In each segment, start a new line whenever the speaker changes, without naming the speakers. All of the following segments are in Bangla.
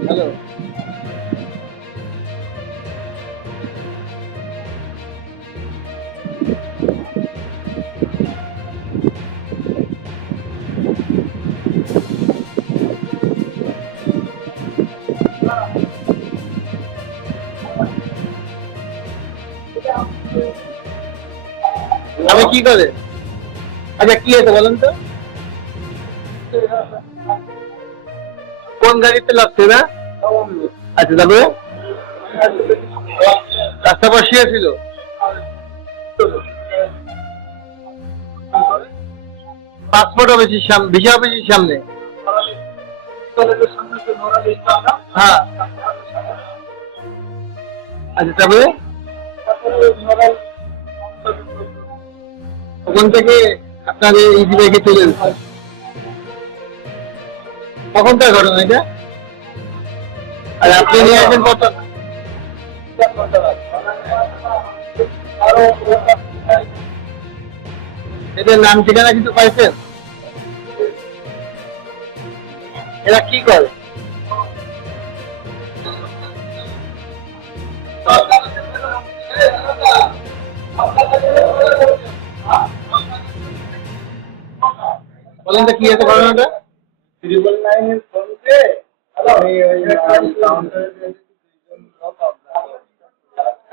হ্যালো আমি কি করে? আচ্ছা কি আছে বলেন তো? কোন গাড়িতে লাগছে না? আচ্ছা তারপরে রাস্তা বসিয়েছিল পাসপোর্ট অফিসের সামনে ভিসা অফিসের সামনে। হ্যাঁ। আচ্ছা তারপরে ওখান থেকে আপনার ইজি বাইকে চলে কখনকার ঘটনা এটা? আর আপনি নিয়ে আসেন কত এদের নাম ঠিকানা কিন্তু পাইছেন? এরা কি করে? বলেন তো কি আছে ঘটনাটা?
আমি ওই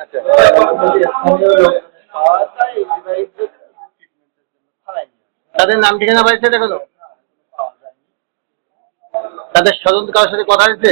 আচ্ছা
ট্রিটমেন্টের জন্য ছাড়াই
তাদের নাম ঠিকানা পাইছে দেখো তাদের স্বজন কারোর সাথে কথা হয়েছে।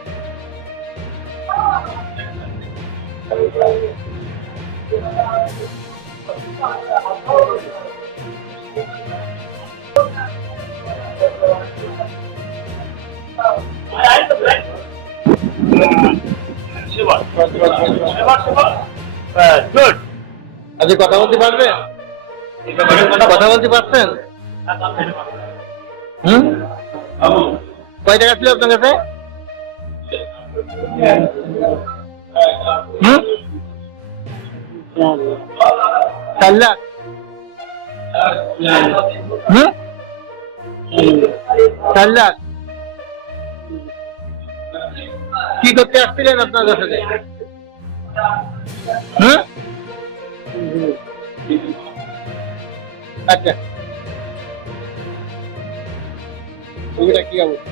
গুড
আপনি কথা বলতে পারবেন কথা বলতে পারছেন? হুম? কয় টাকা ছিল আপনার কাছে? হুম চার লাখ হুম চার লাখ কি করতে আসছিলেন আপনার কাছে? হুম আচ্ছা। ছবিটা কি অবস্থা?